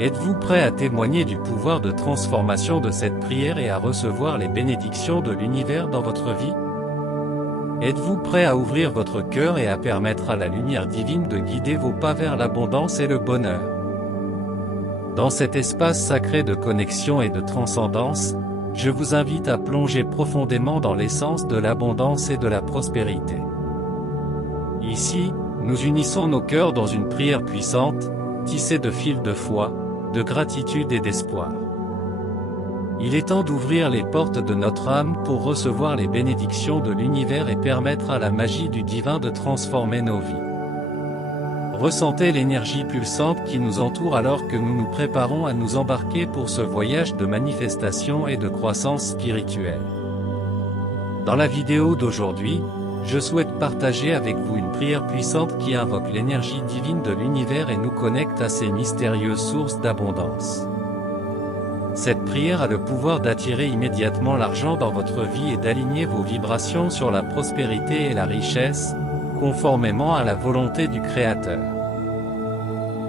Êtes-vous prêt à témoigner du pouvoir de transformation de cette prière et à recevoir les bénédictions de l'univers dans votre vie? Êtes-vous prêt à ouvrir votre cœur et à permettre à la lumière divine de guider vos pas vers l'abondance et le bonheur? Dans cet espace sacré de connexion et de transcendance, je vous invite à plonger profondément dans l'essence de l'abondance et de la prospérité. Ici, nous unissons nos cœurs dans une prière puissante, tissée de fils de foi, de gratitude et d'espoir. Il est temps d'ouvrir les portes de notre âme pour recevoir les bénédictions de l'univers et permettre à la magie du divin de transformer nos vies. Ressentez l'énergie pulsante qui nous entoure alors que nous nous préparons à nous embarquer pour ce voyage de manifestation et de croissance spirituelle. Dans la vidéo d'aujourd'hui, je souhaite partager avec vous une prière puissante qui invoque l'énergie divine de l'univers et nous connecte à ces mystérieuses sources d'abondance. Cette prière a le pouvoir d'attirer immédiatement l'argent dans votre vie et d'aligner vos vibrations sur la prospérité et la richesse, conformément à la volonté du Créateur.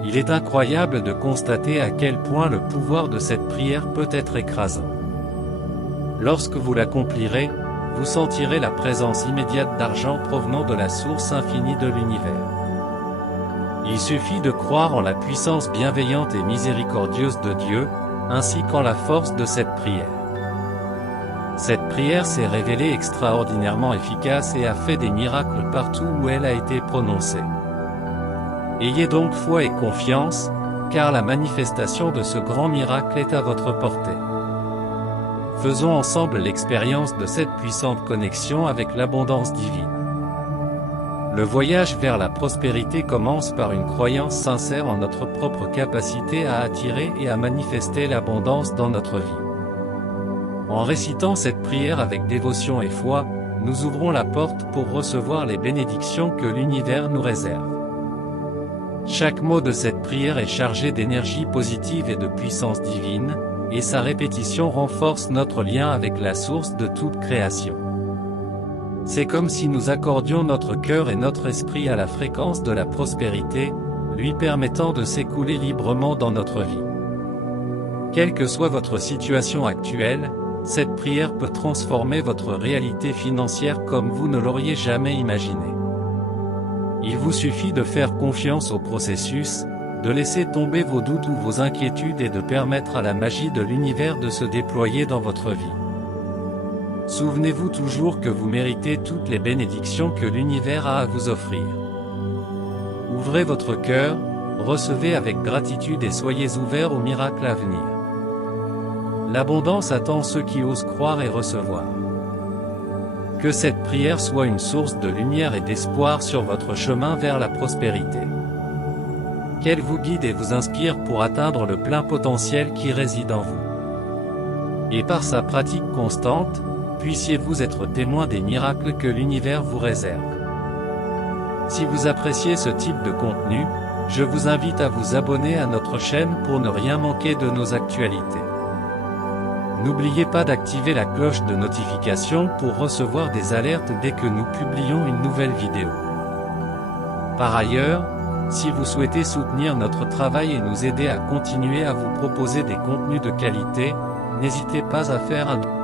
Il est incroyable de constater à quel point le pouvoir de cette prière peut être écrasant. Lorsque vous l'accomplirez, vous sentirez la présence immédiate d'argent provenant de la source infinie de l'univers. Il suffit de croire en la puissance bienveillante et miséricordieuse de Dieu, ainsi qu'en la force de cette prière. Cette prière s'est révélée extraordinairement efficace et a fait des miracles partout où elle a été prononcée. Ayez donc foi et confiance, car la manifestation de ce grand miracle est à votre portée. Faisons ensemble l'expérience de cette puissante connexion avec l'abondance divine. Le voyage vers la prospérité commence par une croyance sincère en notre propre capacité à attirer et à manifester l'abondance dans notre vie. En récitant cette prière avec dévotion et foi, nous ouvrons la porte pour recevoir les bénédictions que l'univers nous réserve. Chaque mot de cette prière est chargé d'énergie positive et de puissance divine, et sa répétition renforce notre lien avec la source de toute création. C'est comme si nous accordions notre cœur et notre esprit à la fréquence de la prospérité, lui permettant de s'écouler librement dans notre vie. Quelle que soit votre situation actuelle, cette prière peut transformer votre réalité financière comme vous ne l'auriez jamais imaginé. Il vous suffit de faire confiance au processus, de laisser tomber vos doutes ou vos inquiétudes et de permettre à la magie de l'univers de se déployer dans votre vie. Souvenez-vous toujours que vous méritez toutes les bénédictions que l'univers a à vous offrir. Ouvrez votre cœur, recevez avec gratitude et soyez ouverts aux miracles à venir. L'abondance attend ceux qui osent croire et recevoir. Que cette prière soit une source de lumière et d'espoir sur votre chemin vers la prospérité. Qu'elle vous guide et vous inspire pour atteindre le plein potentiel qui réside en vous. Et par sa pratique constante, puissiez-vous être témoin des miracles que l'univers vous réserve. Si vous appréciez ce type de contenu, je vous invite à vous abonner à notre chaîne pour ne rien manquer de nos actualités. N'oubliez pas d'activer la cloche de notification pour recevoir des alertes dès que nous publions une nouvelle vidéo. Par ailleurs, si vous souhaitez soutenir notre travail et nous aider à continuer à vous proposer des contenus de qualité, n'hésitez pas à faire un don.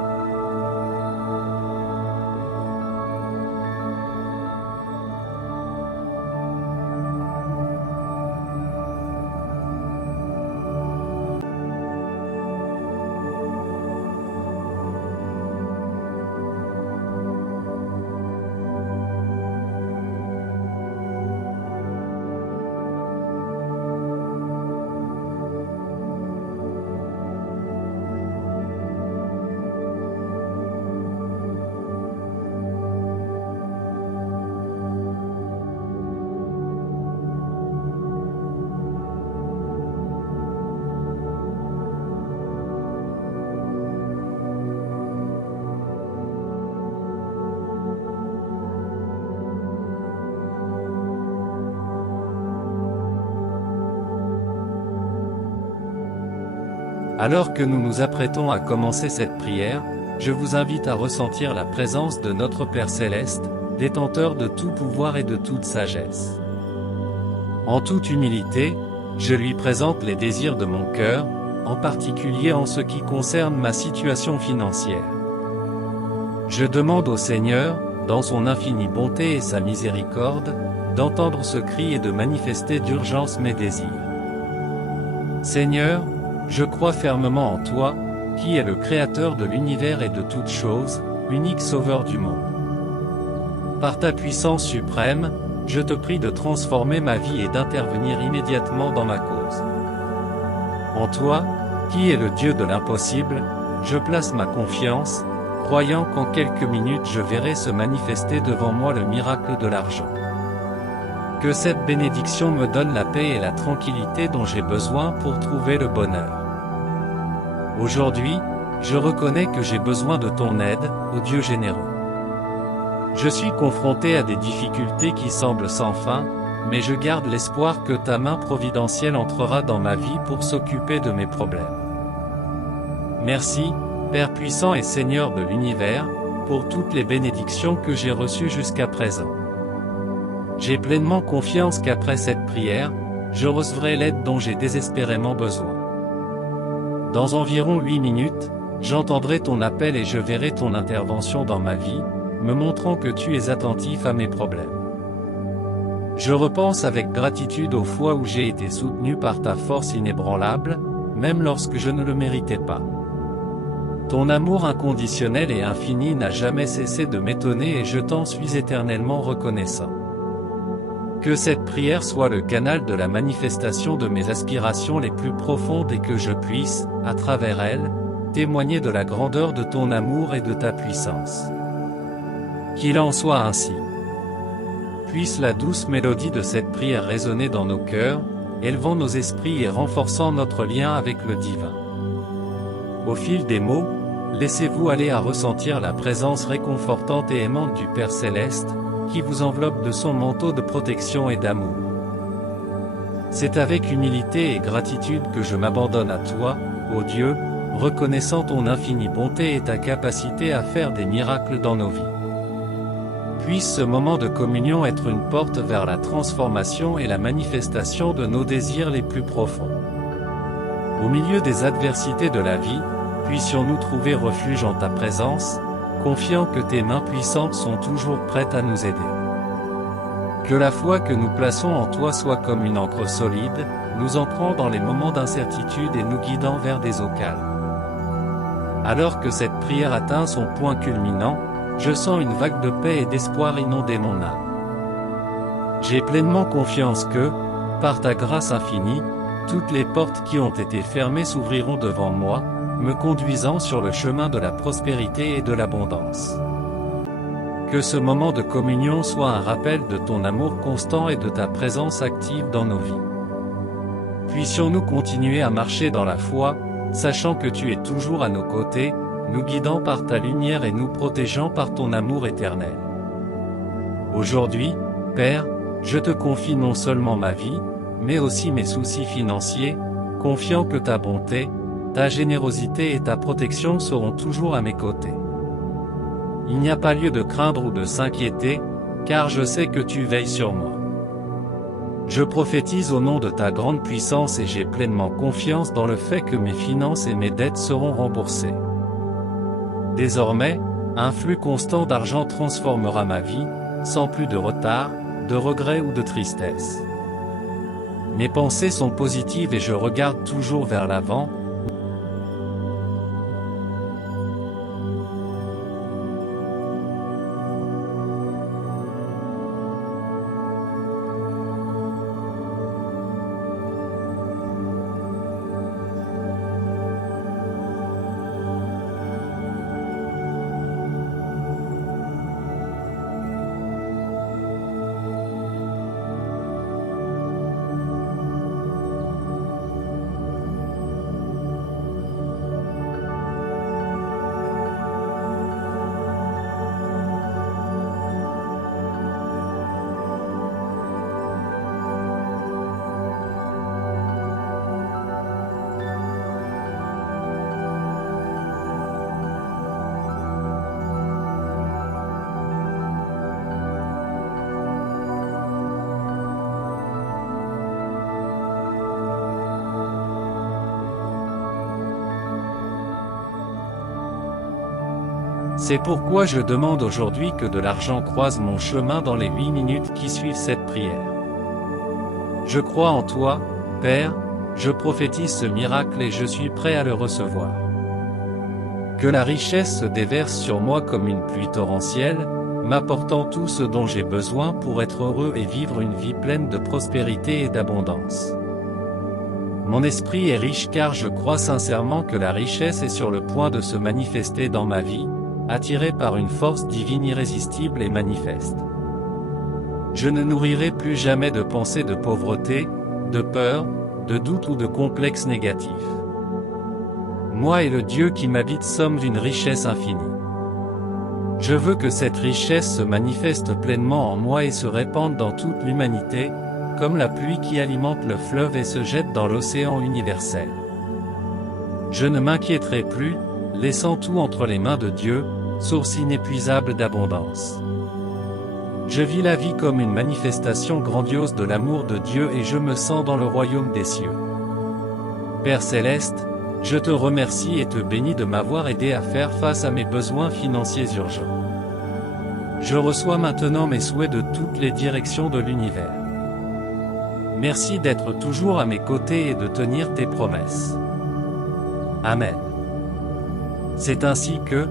Alors que nous nous apprêtons à commencer cette prière, je vous invite à ressentir la présence de notre Père Céleste, détenteur de tout pouvoir et de toute sagesse. En toute humilité, je lui présente les désirs de mon cœur, en particulier en ce qui concerne ma situation financière. Je demande au Seigneur, dans son infinie bonté et sa miséricorde, d'entendre ce cri et de manifester d'urgence mes désirs. Seigneur, je crois fermement en toi, qui es le Créateur de l'univers et de toutes choses, unique Sauveur du monde. Par ta puissance suprême, je te prie de transformer ma vie et d'intervenir immédiatement dans ma cause. En toi, qui est le Dieu de l'impossible, je place ma confiance, croyant qu'en quelques minutes je verrai se manifester devant moi le miracle de l'argent. Que cette bénédiction me donne la paix et la tranquillité dont j'ai besoin pour trouver le bonheur. Aujourd'hui, je reconnais que j'ai besoin de ton aide, ô Dieu généreux. Je suis confronté à des difficultés qui semblent sans fin, mais je garde l'espoir que ta main providentielle entrera dans ma vie pour s'occuper de mes problèmes. Merci, Père puissant et Seigneur de l'univers, pour toutes les bénédictions que j'ai reçues jusqu'à présent. J'ai pleinement confiance qu'après cette prière, je recevrai l'aide dont j'ai désespérément besoin. Dans environ 8 minutes, j'entendrai ton appel et je verrai ton intervention dans ma vie, me montrant que tu es attentif à mes problèmes. Je repense avec gratitude aux fois où j'ai été soutenu par ta force inébranlable, même lorsque je ne le méritais pas. Ton amour inconditionnel et infini n'a jamais cessé de m'étonner et je t'en suis éternellement reconnaissant. Que cette prière soit le canal de la manifestation de mes aspirations les plus profondes et que je puisse, à travers elle, témoigner de la grandeur de ton amour et de ta puissance. Qu'il en soit ainsi. Puisse la douce mélodie de cette prière résonner dans nos cœurs, élevant nos esprits et renforçant notre lien avec le divin. Au fil des mots, laissez-vous aller à ressentir la présence réconfortante et aimante du Père Céleste, qui vous enveloppe de son manteau de protection et d'amour. C'est avec humilité et gratitude que je m'abandonne à toi, ô Dieu, reconnaissant ton infinie bonté et ta capacité à faire des miracles dans nos vies. Puisse ce moment de communion être une porte vers la transformation et la manifestation de nos désirs les plus profonds. Au milieu des adversités de la vie, puissions-nous trouver refuge en ta présence, confiant que tes mains puissantes sont toujours prêtes à nous aider. Que la foi que nous plaçons en toi soit comme une encre solide, nous ancrant dans les moments d'incertitude et nous guidant vers des eaux calmes. Alors que cette prière atteint son point culminant, je sens une vague de paix et d'espoir inonder mon âme. J'ai pleinement confiance que, par ta grâce infinie, toutes les portes qui ont été fermées s'ouvriront devant moi, me conduisant sur le chemin de la prospérité et de l'abondance. Que ce moment de communion soit un rappel de ton amour constant et de ta présence active dans nos vies. Puissions-nous continuer à marcher dans la foi, sachant que tu es toujours à nos côtés, nous guidant par ta lumière et nous protégeant par ton amour éternel. Aujourd'hui, Père, je te confie non seulement ma vie, mais aussi mes soucis financiers, confiant que ta bonté, ta générosité et ta protection seront toujours à mes côtés. Il n'y a pas lieu de craindre ou de s'inquiéter, car je sais que tu veilles sur moi. Je prophétise au nom de ta grande puissance et j'ai pleinement confiance dans le fait que mes finances et mes dettes seront remboursées. Désormais, un flux constant d'argent transformera ma vie, sans plus de retard, de regrets ou de tristesse. Mes pensées sont positives et je regarde toujours vers l'avant, C'est pourquoi je demande aujourd'hui que de l'argent croise mon chemin dans les 8 minutes qui suivent cette prière. Je crois en toi, Père, je prophétise ce miracle et je suis prêt à le recevoir. Que la richesse se déverse sur moi comme une pluie torrentielle, m'apportant tout ce dont j'ai besoin pour être heureux et vivre une vie pleine de prospérité et d'abondance. Mon esprit est riche car je crois sincèrement que la richesse est sur le point de se manifester dans ma vie, attirée par une force divine irrésistible et manifeste. Je ne nourrirai plus jamais de pensées de pauvreté, de peur, de doute ou de complexes négatifs. Moi et le Dieu qui m'habite sommes d'une richesse infinie. Je veux que cette richesse se manifeste pleinement en moi et se répande dans toute l'humanité, comme la pluie qui alimente le fleuve et se jette dans l'océan universel. Je ne m'inquiéterai plus, laissant tout entre les mains de Dieu, source inépuisable d'abondance. Je vis la vie comme une manifestation grandiose de l'amour de Dieu et je me sens dans le royaume des cieux. Père céleste, je te remercie et te bénis de m'avoir aidé à faire face à mes besoins financiers urgents. Je reçois maintenant mes souhaits de toutes les directions de l'univers. Merci d'être toujours à mes côtés et de tenir tes promesses. Amen. C'est ainsi que,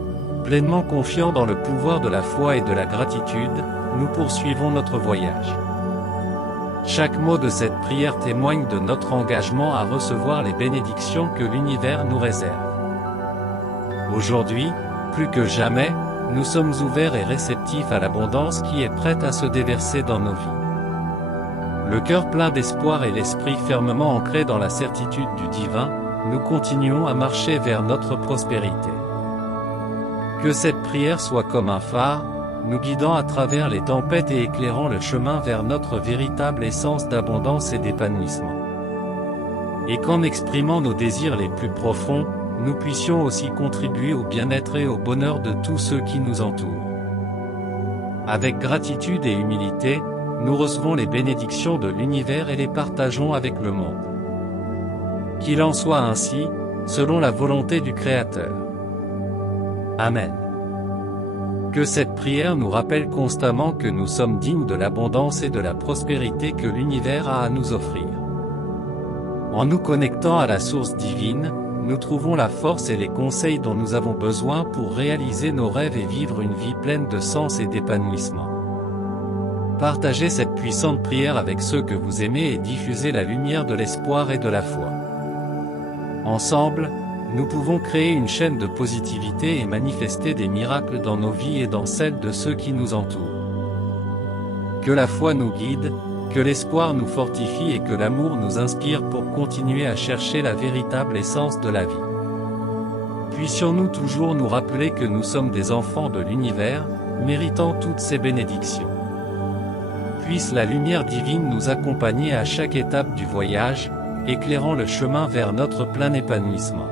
pleinement confiants dans le pouvoir de la foi et de la gratitude, nous poursuivons notre voyage. Chaque mot de cette prière témoigne de notre engagement à recevoir les bénédictions que l'univers nous réserve. Aujourd'hui, plus que jamais, nous sommes ouverts et réceptifs à l'abondance qui est prête à se déverser dans nos vies. Le cœur plein d'espoir et l'esprit fermement ancré dans la certitude du divin, nous continuons à marcher vers notre prospérité. Que cette prière soit comme un phare, nous guidant à travers les tempêtes et éclairant le chemin vers notre véritable essence d'abondance et d'épanouissement. Et qu'en exprimant nos désirs les plus profonds, nous puissions aussi contribuer au bien-être et au bonheur de tous ceux qui nous entourent. Avec gratitude et humilité, nous recevons les bénédictions de l'univers et les partageons avec le monde. Qu'il en soit ainsi, selon la volonté du Créateur. Amen. Que cette prière nous rappelle constamment que nous sommes dignes de l'abondance et de la prospérité que l'univers a à nous offrir. En nous connectant à la source divine, nous trouvons la force et les conseils dont nous avons besoin pour réaliser nos rêves et vivre une vie pleine de sens et d'épanouissement. Partagez cette puissante prière avec ceux que vous aimez et diffusez la lumière de l'espoir et de la foi. Ensemble, nous pouvons créer une chaîne de positivité et manifester des miracles dans nos vies et dans celles de ceux qui nous entourent. Que la foi nous guide, que l'espoir nous fortifie et que l'amour nous inspire pour continuer à chercher la véritable essence de la vie. Puissions-nous toujours nous rappeler que nous sommes des enfants de l'univers, méritant toutes ces bénédictions. Puisse la lumière divine nous accompagner à chaque étape du voyage, éclairant le chemin vers notre plein épanouissement.